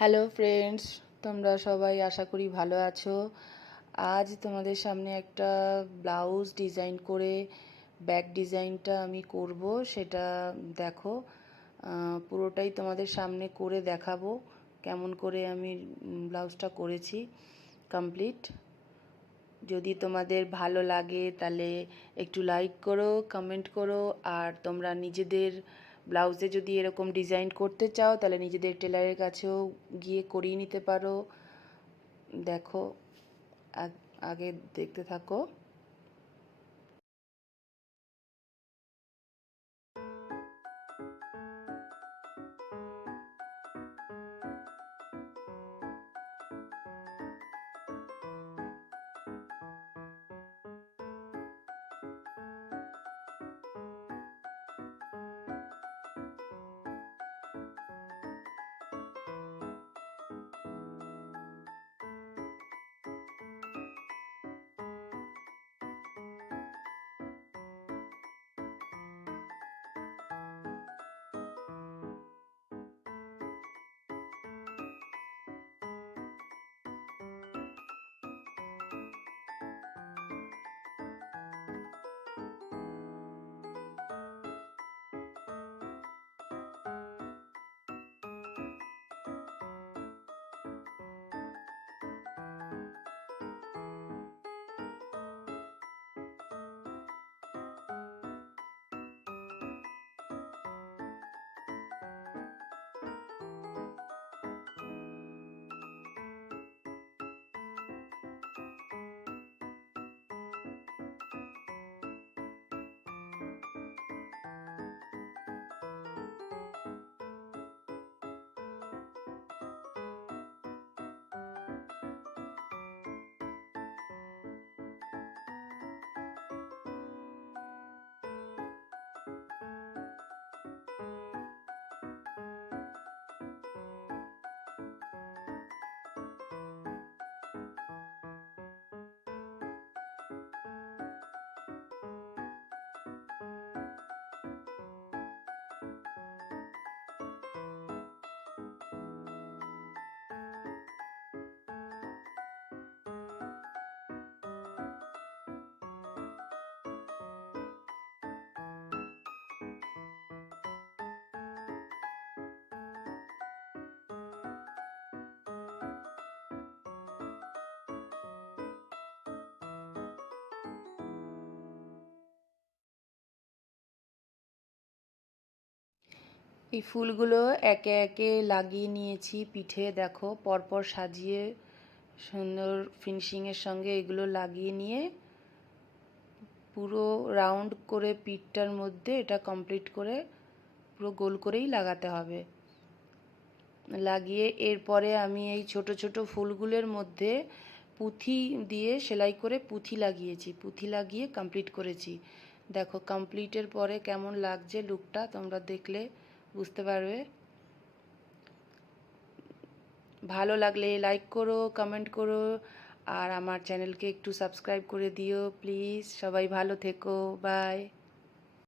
Hello friends, তোমরা সবাই আশা করি ভালো আছো। আজ তোমাদের সামনে একটা ব্লাউজ ডিজাইন করে ব্যাক ডিজাইনটা আমি করব, সেটা দেখো। পুরোটাই তোমাদের সামনে করে দেখাবো কেমন করে আমি ব্লাউজটা করেছি কমপ্লিট। যদি তোমাদের ভালো লাগে তাহলে একটু লাইক করো, কমেন্ট করো। আর তোমরা নিজেদের ব্লাউজে যদি এরকম ডিজাইন করতে চাও তাহলে নিজেদের টেলারের কাছেও গিয়ে করিয়ে নিতে পারো। দেখো, আগে দেখতে থাকো। এই ফুলগুলো একে একে লাগিয়ে নিয়েছি পিঠে, দেখো পরপর সাজিয়ে সুন্দর ফিনিশিংয়ের সঙ্গে এগুলো লাগিয়ে নিয়ে পুরো রাউন্ড করে পিঠটার মধ্যে এটা কমপ্লিট করে পুরো গোল করেই লাগাতে হবে। লাগিয়ে এরপরে আমি এই ছোট ছোট ফুলগুলোর মধ্যে পুঁথি দিয়ে সেলাই করে পুঁথি লাগিয়েছি, পুঁথি লাগিয়ে কমপ্লিট করেছি। দেখো কমপ্লিটের পরে কেমন লাগছে লুকটা, তোমরা দেখলে বুঝতে পারবে। ভালো লাগলে লাইক করো, কমেন্ট করো, আর আমার চ্যানেলকে একটু সাবস্ক্রাইব করে দিও প্লিজ। সবাই ভালো থেকো, বাই।